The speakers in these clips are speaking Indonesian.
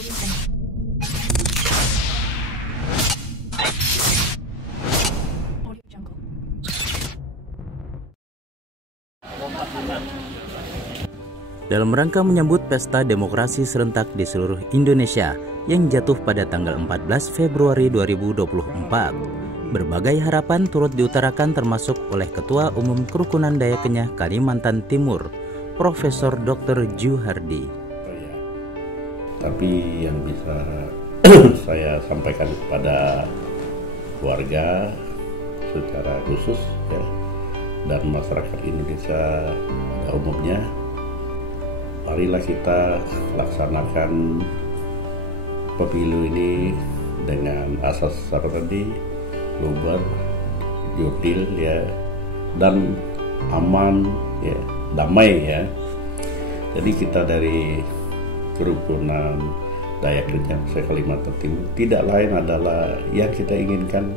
Dalam rangka menyambut pesta demokrasi serentak di seluruh Indonesia yang jatuh pada tanggal 14 Februari 2024, berbagai harapan turut diutarakan termasuk oleh Ketua Umum Kerukunan Dayak Kenyah Kalimantan Timur, Profesor Dr. Juhardi. Tapi yang bisa saya sampaikan kepada warga secara khusus ya, dan masyarakat Indonesia pada umumnya, marilah kita laksanakan pemilu ini dengan asas apa tadi, luber, jurdil ya, dan aman ya, damai ya. Jadi kita dari Kerukunan Dayak Kenyah Kalimantan Timur tidak lain adalah yang kita inginkan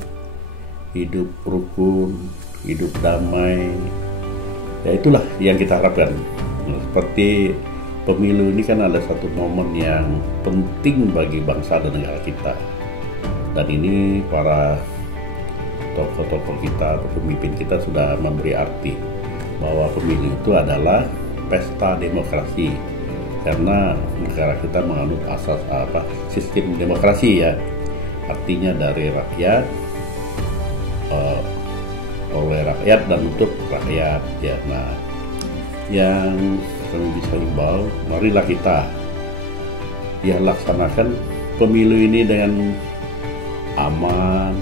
hidup rukun, hidup damai. Ya itulah yang kita harapkan. Seperti pemilu ini kan ada satu momen yang penting bagi bangsa dan negara kita. Dan ini para tokoh-tokoh kita atau pemimpin kita sudah memberi arti bahwa pemilu itu adalah pesta demokrasi. Karena negara kita menganut asas sistem demokrasi ya. Artinya dari rakyat, oleh rakyat dan untuk rakyat ya. Nah, yang kami bisa himbau, marilah kita ya laksanakan pemilu ini dengan aman,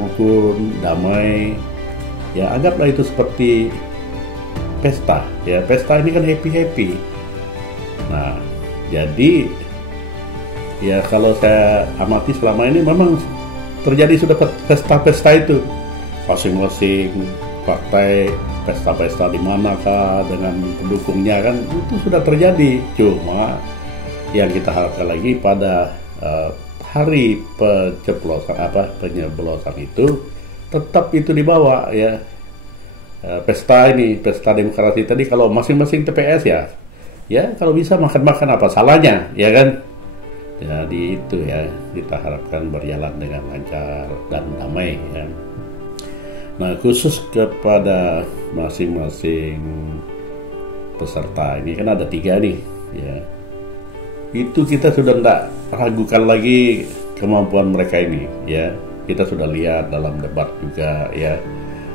rukun, damai. Ya anggaplah itu seperti pesta. Ya pesta ini kan happy. Nah, jadi ya kalau saya amati selama ini memang terjadi sudah pesta-pesta itu. Masing-masing partai pesta-pesta di manakah dengan pendukungnya kan itu sudah terjadi. Cuma yang kita harapkan lagi pada hari penyeblosan itu tetap itu dibawa ya. Pesta demokrasi tadi kalau masing-masing TPS ya kalau bisa makan apa salahnya ya kan. Jadi itu ya kita harapkan berjalan dengan lancar dan damai ya. Nah, khusus kepada masing-masing peserta ini kan ada 3 nih ya. Itu kita sudah tidak ragukan lagi kemampuan mereka ini ya. Kita sudah lihat dalam debat juga ya.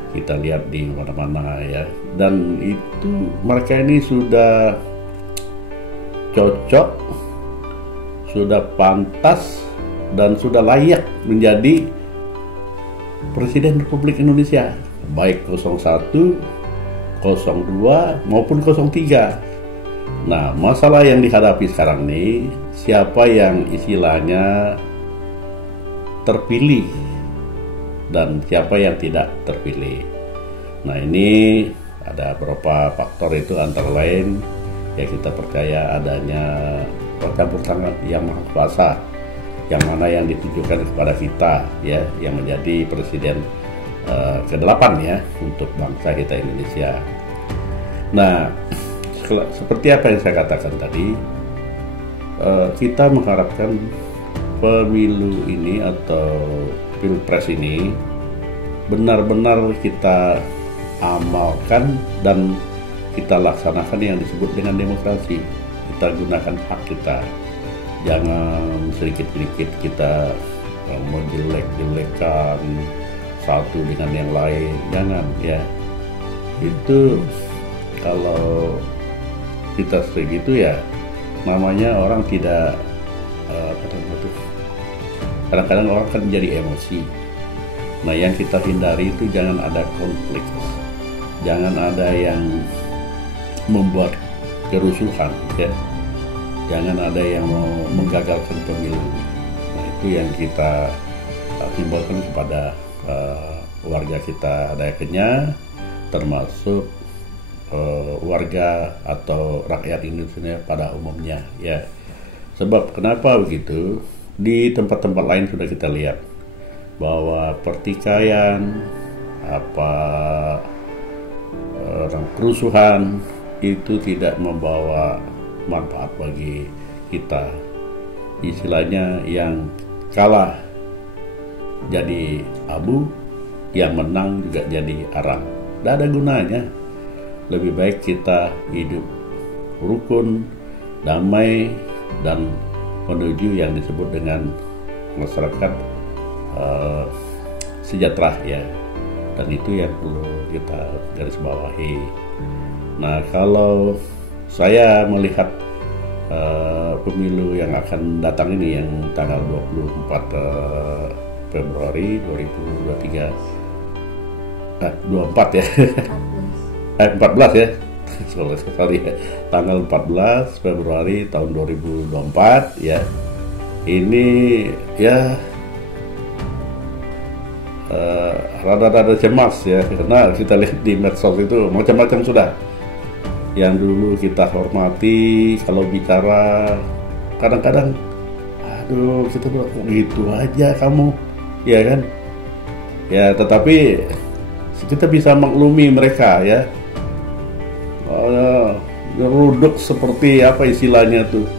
Kita lihat di mana-mana ya. Dan itu mereka ini sudah cocok, sudah pantas dan sudah layak menjadi Presiden Republik Indonesia, baik 01, 02 maupun 03. Nah, masalah yang dihadapi sekarang ini, siapa yang istilahnya terpilih dan siapa yang tidak terpilih. Nah, ini ada beberapa faktor itu, antara lain ya kita percaya adanya campur tangan yang Maha Kuasa, yang mana yang ditujukan kepada kita ya, yang menjadi presiden ke-8 ya untuk bangsa kita Indonesia. Nah, seperti apa yang saya katakan tadi, kita mengharapkan pemilu ini atau pilpres ini benar-benar kita amalkan dan kita laksanakan yang disebut dengan demokrasi. Kita gunakan hak kita. Jangan sedikit-sedikit kita menjelek-jelekan satu dengan yang lain, jangan ya. Itu kalau kita segitu ya namanya orang tidak kadang-kadang orang kan menjadi emosi. Nah, yang kita hindari itu jangan ada konflik, jangan ada yang membuat kerusuhan ya. Jangan ada yang mau menggagalkan pemilu. Nah, itu yang kita himbaukan kepada warga kita Dayak Kenyah, termasuk warga atau rakyat Indonesia pada umumnya ya. Sebab kenapa begitu? Di tempat-tempat lain sudah kita lihat bahwa pertikaian kerusuhan itu tidak membawa manfaat bagi kita, istilahnya yang kalah jadi abu, yang menang juga jadi arang. Tidak ada gunanya. Lebih baik kita hidup rukun, damai, dan menuju yang disebut dengan masyarakat sejahtera ya. Dan itu yang perlu kita garis bawahi. Nah, kalau saya melihat pemilu yang akan datang ini, yang tanggal 24 Februari 2023, 24 ya, 14 ya, sorry ya, tanggal 14 Februari tahun 2024 ya, ini ya rada-rada cemas ya, karena kita lihat di medsos itu macam-macam sudah. Yang dulu kita hormati, kalau bicara kadang-kadang, aduh kita bilang gitu aja kamu, ya kan? Ya, tetapi kita bisa maklumi mereka ya. Geruduk seperti apa istilahnya tuh,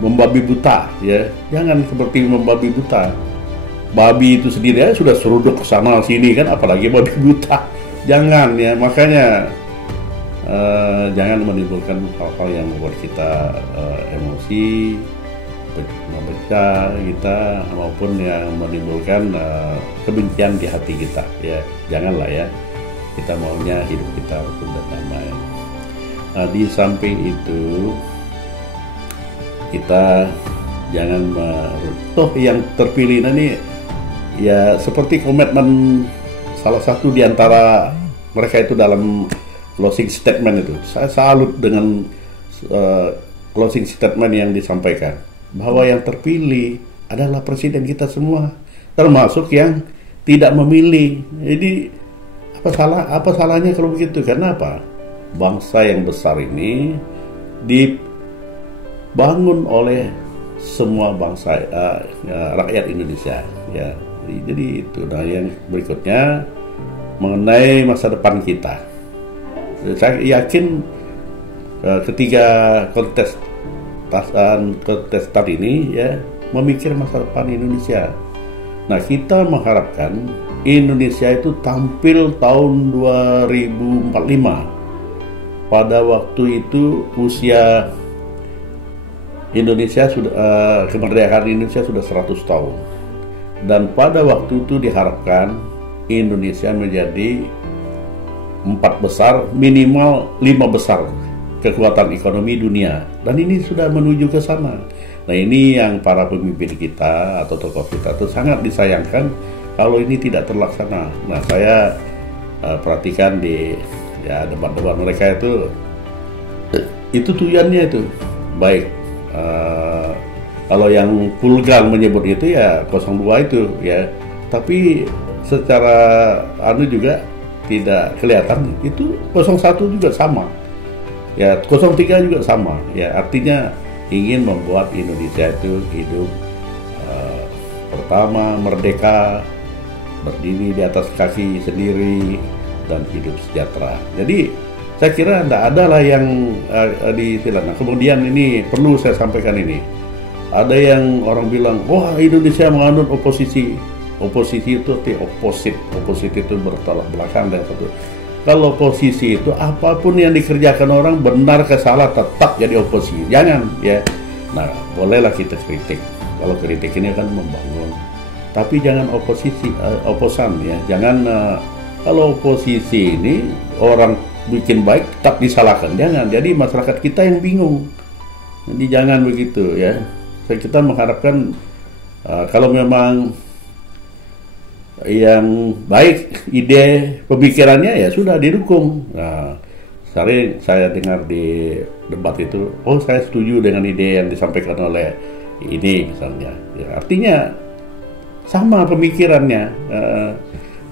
membabi buta ya. Jangan seperti membabi buta. Babi itu sendiri ya sudah seruduk ke sana sini kan, apalagi babi buta. Jangan ya, makanya jangan menimbulkan hal-hal yang membuat kita emosi, memecah kita, maupun yang menimbulkan kebencian di hati kita ya. Janganlah ya, kita maunya hidup kita rukun dan damai. Nah, di samping itu kita jangan toh yang terpilih ini ya seperti komitmen salah satu di antara mereka itu dalam closing statement itu. Saya salut dengan closing statement yang disampaikan, bahwa yang terpilih adalah presiden kita semua, termasuk yang tidak memilih. Jadi apa salahnya kalau begitu? Karena apa? Bangsa yang besar ini dibangun oleh semua bangsa rakyat Indonesia ya. Jadi itu. Nah, yang berikutnya mengenai masa depan kita, saya yakin ketiga kontestan ini ya memikir masa depan Indonesia. Nah, kita mengharapkan Indonesia itu tampil tahun 2045. Pada waktu itu usia Indonesia sudah kemerdekaan Indonesia sudah 100 tahun. Dan pada waktu itu diharapkan Indonesia menjadi 4 besar, minimal 5 besar kekuatan ekonomi dunia. Dan ini sudah menuju ke sana. Nah, ini yang para pemimpin kita atau tokoh kita itu sangat disayangkan kalau ini tidak terlaksana. Nah, saya perhatikan di debat-debat mereka itu tujuannya itu baik. Kalau yang vulgar menyebut itu ya 02 itu ya, tapi secara juga tidak kelihatan. Itu 01 juga sama ya, 03 juga sama ya. Artinya ingin membuat Indonesia itu hidup pertama merdeka, berdiri di atas kaki sendiri, dan hidup sejahtera. Jadi saya kira tidak ada lah yang Nah, kemudian ini perlu saya sampaikan ini. Ada yang orang bilang, wah Indonesia menganut oposisi. Oposisi itu opposite itu bertolak belakang dan satu. Kalau oposisi itu apapun yang dikerjakan orang, benar ke salah tetap jadi oposisi. Jangan ya. Nah, bolehlah kita kritik. Kalau kritik ini kan membangun. Tapi jangan oposan ya. Jangan kalau oposisi ini orang bikin baik tetap disalahkan. Jangan. Jadi masyarakat kita yang bingung. Jadi jangan begitu ya. Kita mengharapkan kalau memang yang baik ide pemikirannya ya sudah didukung. Nah, sering saya dengar di debat itu, oh saya setuju dengan ide yang disampaikan oleh ini misalnya. Ya, artinya sama pemikirannya.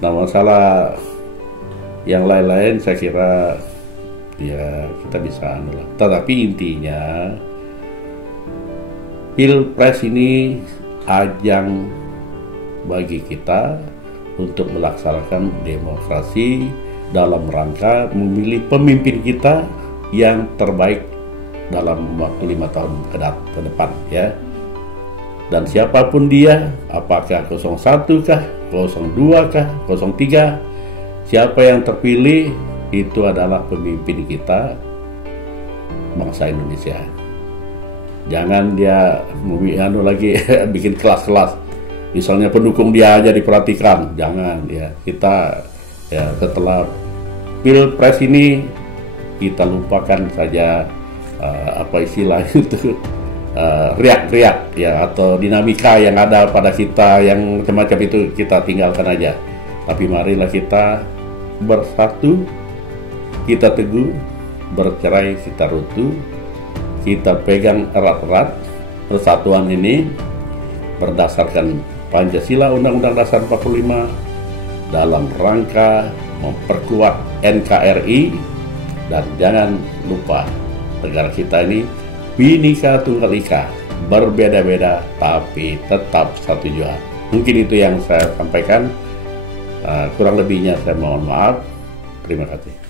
Nah, masalah yang lain-lain saya kira ya kita bisa tetapi intinya Pilpres ini ajang bagi kita untuk melaksanakan demokrasi dalam rangka memilih pemimpin kita yang terbaik dalam waktu 5 tahun ke depan ya. Dan siapapun dia, apakah 01 kah, 02 kah, 03, siapa yang terpilih itu adalah pemimpin kita, bangsa Indonesia. Jangan dia lagi bikin kelas-kelas, misalnya pendukung dia aja diperhatikan, jangan ya. Kita ya setelah Pilpres ini kita lupakan saja apa istilah itu, riak-riak ya, atau dinamika yang ada pada kita yang macam-macam itu kita tinggalkan aja. Tapi marilah kita bersatu, kita teguh, bercerai kita rutu, kita pegang erat-erat persatuan ini berdasarkan Pancasila Undang-Undang Dasar 45 dalam rangka memperkuat NKRI. Dan jangan lupa negara kita ini Bhinneka Tunggal Ika, berbeda-beda tapi tetap satu jua. Mungkin itu yang saya sampaikan, kurang lebihnya saya mohon maaf. Terima kasih.